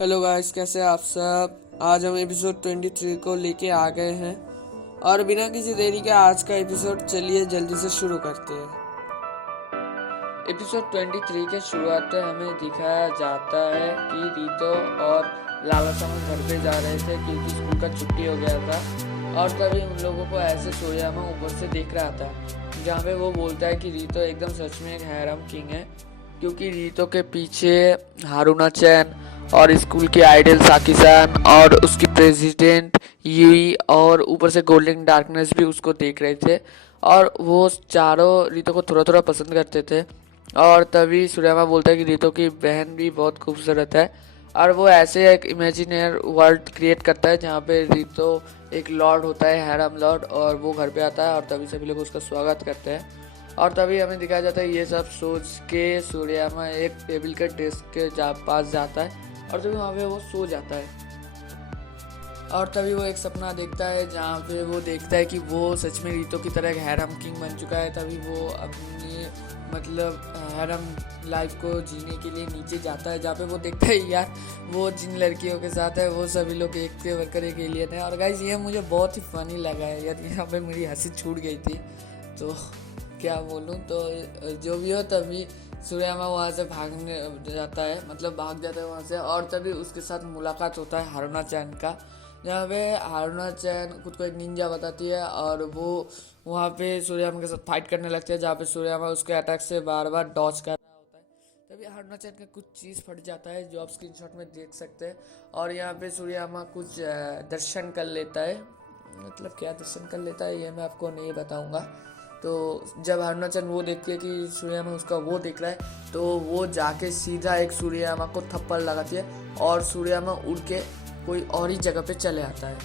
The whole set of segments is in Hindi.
हेलो गाइस, कैसे हैं आप सब। आज हम एपिसोड 23 को लेके आ गए हैं और बिना किसी देरी के आज का एपिसोड चलिए जल्दी से शुरू करते हैं। एपिसोड 23 के शुरुआत में हमें दिखाया जाता है कि रीतो और लाला सामन घर पे जा रहे थे क्योंकि स्कूल का छुट्टी हो गया था। और तभी उन लोगों को ऐसे सूर्यामा ऊपर से देख रहा था, जहाँ पे वो बोलता है कि रीतो एकदम सच में एक हैरम किंग है, क्योंकि रीतो के पीछे हारुना चैन और स्कूल के आइडल साकी-सान और उसकी प्रेसिडेंट यूई और ऊपर से गोल्डन डार्कनेस भी उसको देख रहे थे। और वो चारों रीतो को थोड़ा थोड़ा पसंद करते थे। और तभी सूर्यमा बोलता है कि रीतो की बहन भी बहुत खूबसूरत है। और वो ऐसे एक इमेजिनर वर्ल्ड क्रिएट करता है जहाँ पे रीतो एक लॉर्ड होता है, हैरम लॉर्ड, और वो घर पे आता है और तभी सभी लोग उसका स्वागत करते हैं। और तभी हमें दिखाया जाता है ये सब सोच के सूर्यमा एक टेबल के डेस्क के पास जाता है और तभी वहाँ पे वो सो जाता है। और तभी वो एक सपना देखता है जहाँ पे वो देखता है कि वो सच में रीतो की तरह एक हैरम किंग बन चुका है। तभी वो अपनी हैरम लाइफ को जीने के लिए नीचे जाता है, जहाँ पे वो देखता है यार वो जिन लड़कियों के साथ है वो सभी लोग एक से बढ़कर एक एलियन है। और गाइस ये मुझे बहुत ही फनी लगा है यार, यहाँ पे मेरी हंसी छूट गई थी, तो क्या बोलूँ। तो जो भी हो, तभी सूर्यमा वहाँ से भागने जाता है, मतलब भाग जाता है वहाँ से। और तभी उसके साथ मुलाकात होता है हारुना चैन का, जहाँ पे हारुना चैन खुद को एक निंजा बताती है और वो वहाँ पे सूर्यमा के साथ फाइट करने लगती है, जहाँ पे सूर्यमा उसके अटैक से बार बार डॉज कर रहा होता है। तभी हारुना चैन का कुछ चीज़ फट जाता है जो आप स्क्रीनशॉट में देख सकते हैं। और यहाँ पे सूर्यमा कुछ दर्शन कर लेता है, मतलब क्या दर्शन कर लेता है ये मैं आपको नहीं बताऊँगा। तो जब हारुना वो देखती है कि सूर्यमा उसका वो देख रहा है, तो वो जाके सीधा एक सूर्यमा को थप्पड़ लगाती है और सूर्यमा उड़ के कोई और ही जगह पे चले आता है।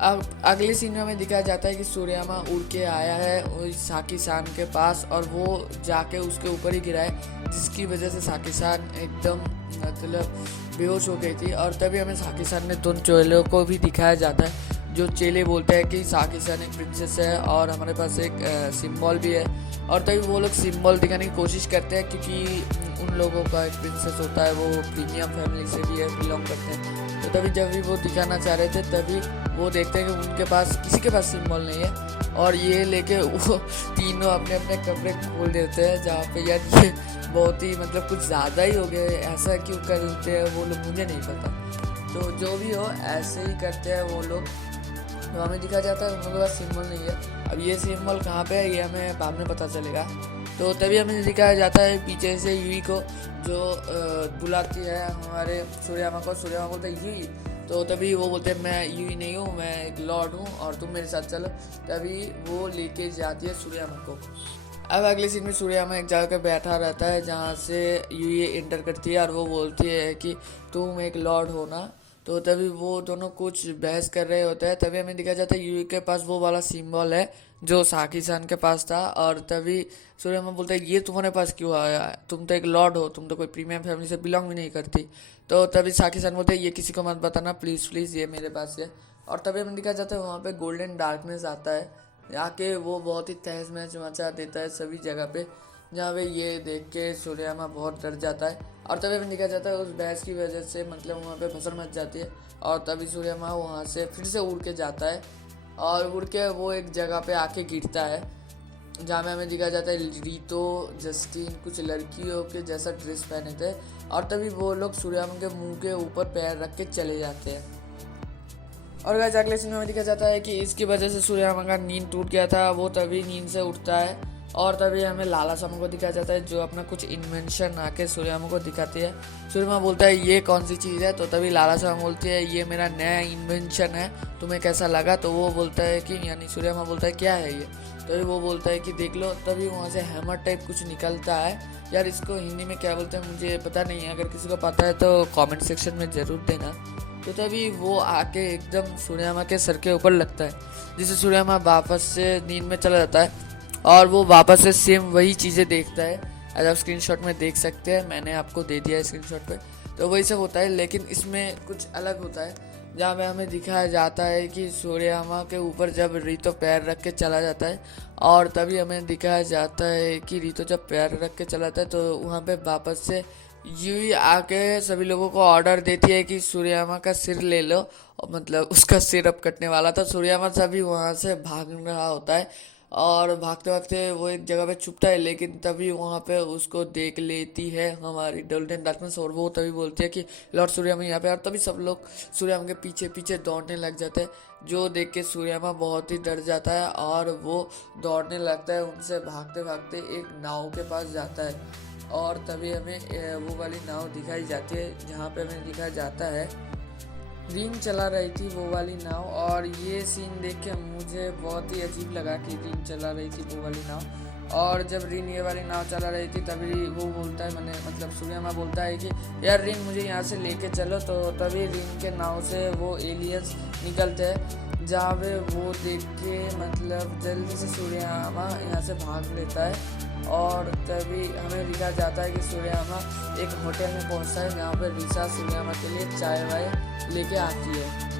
अब अगले सीन में हमें दिखाया जाता है कि सूर्यमा उड़ के आया है साकी-सान के पास और वो जाके उसके ऊपर ही गिरा है, जिसकी वजह से साकी-सान एकदम मतलब बेहोश हो गई थी। और तभी हमें साकी-सान ने दोनों चेलों को भी दिखाया जाता है, जो चेले बोलते हैं कि साकी-सान एक प्रिंसेस है और हमारे पास एक सिंबल भी है। और तभी वो लोग सिंबल दिखाने की कोशिश करते हैं, क्योंकि उन लोगों का एक प्रिंसेस होता है, वो प्रीमियम फैमिली से भी है, बिलोंग करते हैं। तो तभी जब भी वो दिखाना चाह रहे थे, तभी वो देखते हैं कि उनके पास किसी के पास सिंबल नहीं है और ये लेके वो तीनों अपने अपने कपड़े खोल देते हैं, जहाँ पे यार ये बहुत ही मतलब कुछ ज़्यादा ही हो गया है। ऐसा क्यों करते हैं वो लोग मुझे नहीं पता। तो जो भी हो ऐसे ही करते हैं वो लोग। तो हमें दिखा जाता है उन लोगों के पास सिंबल नहीं है। अब ये सिंबल कहाँ पे है ये हमें बाद में पता चलेगा। तो तभी हमें दिखाया जाता है पीछे से यूई को, जो बुलाती है हमारे सूर्यमा को। सूर्यमा बोलते हैं यूई, तो तभी वो बोलते हैं मैं यूई नहीं हूँ, मैं एक लॉर्ड हूँ और तुम मेरे साथ चलो। तभी वो लेके जाती है सूर्यमा को। अब अगले सीन में सूर्यमा एक जगह पे बैठा रहता है, जहाँ से यूई एंटर करती है और वो बोलती है कि तुम एक लॉर्ड हो ना। तो तभी वो दोनों कुछ बहस कर रहे होते हैं। तभी हमें दिखा जाता है यूई के पास वो वाला सिंबल है जो साकी-सान के पास था। और तभी सूर्यमा बोलता है ये तुम्हारे पास क्यों आया, तुम तो एक लॉर्ड हो, तुम तो कोई प्रीमियम फैमिली से बिलोंग भी नहीं करती। तो तभी साकी-सान बोलते हैं ये किसी को मत बताना प्लीज़ प्लीज़, ये मेरे पास है। और तभी हमें दिखा जाता है वहाँ पे गोल्डन डार्कनेस आता है, आके वो बहुत ही तहस महस मचा देता है सभी जगह पे, जहाँ पे ये देख के सूर्यमा बहुत डर जाता है। और तभी हमें दिखा जाता है उस बहस की वजह से मतलब वहाँ पे फसल मच जाती है और तभी सूर्यमा वहाँ से फिर से उड़ के जाता है और उड़ के वो एक जगह पे आके गिरता है, जहाँ में हमें दिखा जाता है रीतो जस्टिन कुछ लड़कियों के जैसा ड्रेस पहने थे। और तभी वो लोग सूर्यमा के मुंह के ऊपर पैर रख के चले जाते हैं। और गाइस अगले सीन में दिखा जाता है कि इसकी वजह से सूर्यमा का नींद टूट गया था, वो तभी नींद से उठता है। और तभी हमें लाला सामू को दिखाया जाता है, जो अपना कुछ इन्वेंशन आके सूर्यमा को दिखाती है। सूर्यमा बोलता है ये कौन सी चीज़ है, तो तभी लाला सामू बोलती है ये मेरा नया इन्वेंशन है, तुम्हें कैसा लगा। तो वो बोलता है कि यानी सूर्यमा बोलता है क्या है ये, तभी वो बोलता है कि देख लो। तभी वहाँ से हैमर टाइप कुछ निकलता है, यार इसको हिंदी में क्या बोलते हैं मुझे पता नहीं है, अगर किसी को पता है तो कमेंट सेक्शन में ज़रूर देना। तो तभी वो आके एकदम सूर्यमा के सर के ऊपर लगता है, जिससे सूर्यमा वापस से नींद में चला जाता है और वो वापस से सेम वही चीज़ें देखता है। आज आप स्क्रीनशॉट में देख सकते हैं, मैंने आपको दे दिया है स्क्रीनशॉट पे। तो वही सब होता है, लेकिन इसमें कुछ अलग होता है, जहाँ पे हमें दिखाया जाता है कि सूर्यमा के ऊपर जब रीतो पैर रख के चला जाता है और तभी हमें दिखाया जाता है कि रीतो जब पैर रख के चला जाता है तो वहाँ पे वापस से यूई आके सभी लोगों को ऑर्डर देती है कि सूर्यामा का सिर ले लो, और मतलब उसका सिर अब कटने वाला था। सूर्यामा सभी वहाँ से भाग रहा होता है और भागते भागते वो एक जगह पे छुपता है, लेकिन तभी वहाँ पे उसको देख लेती है हमारी गोल्डन डार्कनेस, और वो तभी बोलती है कि लॉर्ड सूर्यामा यहाँ पे। और तभी सब लोग सूर्यामा के पीछे पीछे दौड़ने लग जाते हैं, जो देख के सूर्यामा बहुत ही डर जाता है और वो दौड़ने लगता है। उनसे भागते भागते एक नाव के पास जाता है और तभी हमें वो वाली नाव दिखाई जाती है जहाँ पे हमें दिखाया जाता है रिन चला रही थी वो वाली नाव। और ये सीन देख के मुझे बहुत ही अजीब लगा कि रिन चला रही थी वो वाली नाव। और जब रिन ये वाली नाव चला रही थी तभी वो बोलता है, मैंने मतलब सूर्यामा बोलता है कि यार रिन मुझे यहाँ से लेके चलो। तो तभी रिन के नाव से वो एलियंस निकलते हैं, जहाँ पे वो देख के मतलब जल्दी से सूर्यामा यहाँ से भाग लेता है। और तभी हमें दिखा जाता है कि सूर्यामा एक होटल में पहुँचता है जहाँ पर रिसा सूर्यामा के लिए चाय वाय लेके आती है।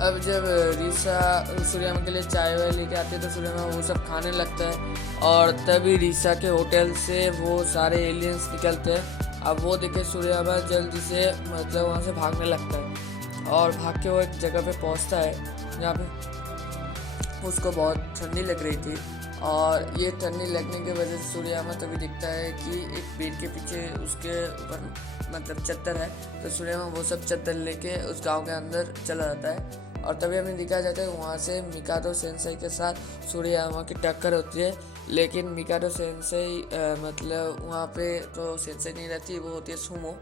अब जब रिसा सूर्यामा के लिए चाय वाय लेके आती है तो सूर्यामा वो सब खाने लगता है, और तभी रिसा के होटल से वो सारे एलियंस निकलते हैं। अब वो देखे सूर्यामा जल्दी से मतलब वहाँ से भागने लगता है और भाग के वो एक जगह पे पहुँचता है जहाँ पे उसको बहुत ठंडी लग रही थी। और ये ठंडी लगने की वजह से सूर्यामा तभी दिखता है कि एक पेड़ के पीछे उसके ऊपर मतलब चद्दर है, तो सूर्यामा वो सब चद्दर लेके उस गांव के अंदर चला जाता है। और तभी हमें दिखाया जाता है वहाँ से मिकाडो सेंसेई के साथ सूर्यामा की टक्कर होती है, लेकिन मिकाडो सेंसेई मतलब वहाँ पे तो सेंसेई नहीं रहती, वो होती है सुमो।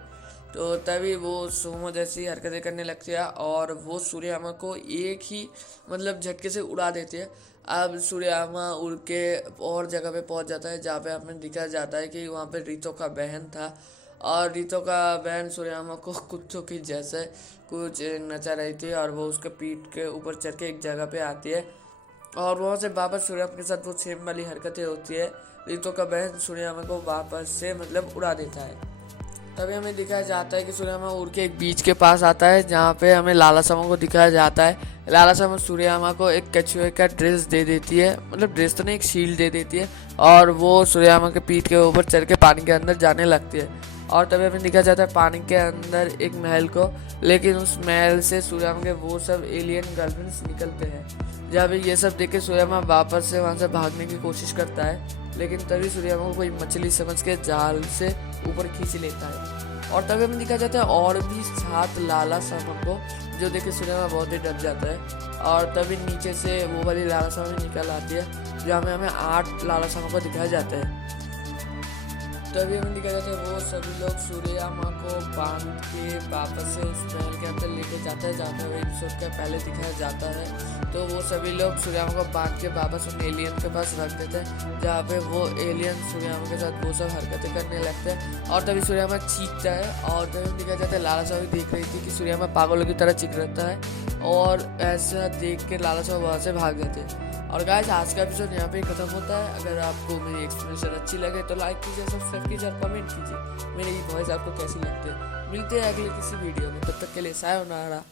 तो तभी वो सुमो जैसी हरकतें करने लगती है और वो सूर्यामा को एक ही मतलब झटके से उड़ा देती है। अब सूर्यामा उड़ के और जगह पे पहुंच जाता है जहाँ पे हमें दिखा जाता है कि वहाँ पे रितो का बहन था, और रितो का बहन सूर्यामा को कुत्तों की जैसे कुछ नचा रही थी, और वो उसके पीठ के ऊपर चढ़ के एक जगह पे आती है और वहाँ से वापस सूर्यामा के साथ वो सेम वाली हरकतें होती है। रितो का बहन सूर्यामा को वापस से मतलब उड़ा देता है। तभी हमें दिखाया जाता है कि सूर्यामा उड़ के एक बीच के पास आता है जहाँ पे हमें लाला सामा को दिखाया जाता है। लाला सामा सूर्यामा को एक कछुए का ड्रेस दे देती है, मतलब ड्रेस तो नहीं, एक शील्ड दे देती है, और वो सूर्यामा के पीठ के ऊपर चढ़ के पानी के अंदर जाने लगती है। और तभी हमें दिखाया जाता है पानी के अंदर एक महल को, लेकिन उस महल से सूर्यामा के वो सब एलियन गर्लफ्रेंड्स निकलते हैं। जब ये सब देख के सूर्यामा वापस से वहाँ से भागने की कोशिश करता है, लेकिन तभी सूर्यामा को कोई मछली समझ के जाल से ऊपर खींच लेता है। और तभी हमें दिखा जाता है और भी 7 लाला सामा को, जो देखे सूर्यामा बहुत ही डर जाता है। और तभी नीचे से वो वाली लाला सामा निकल आती है जहाँ में हमें 8 लाला सामा को दिखाया जाता है। तभी हमें दिखाया जाता है वो सभी लोग सूर्यामा को बांध के वापस से उस महल के अंदर लेके जाता है जहाँ पे एपिसोड का पहले दिखाया जाता है। तो वो सभी लोग सूर्यामा को बांध के वापस उन एलियन के पास रख देते हैं जहाँ पे वो एलियन सूर्यामा के साथ वो सब हरकतें करने लगते हैं। और तभी सूर्यामा चीखता है, और तभी दिखाया जाता है लाला साहब देख रही थी कि सूर्यामा पागलों की तरह चीख रहता है, और ऐसा देख के लाला साहब वहाँ से भाग जाते हैं। और गाइस आज का एपिसोड यहाँ पे ही खत्म होता है। अगर आपको मेरी एक्सप्लेनेशन अच्छी लगे तो लाइक कीजिए, सब्सक्राइब कीजिए और कमेंट कीजिए मेरी वॉइस आपको कैसी लगती है। मिलते हैं अगले किसी वीडियो में, तब तक के लिए सायोनारा।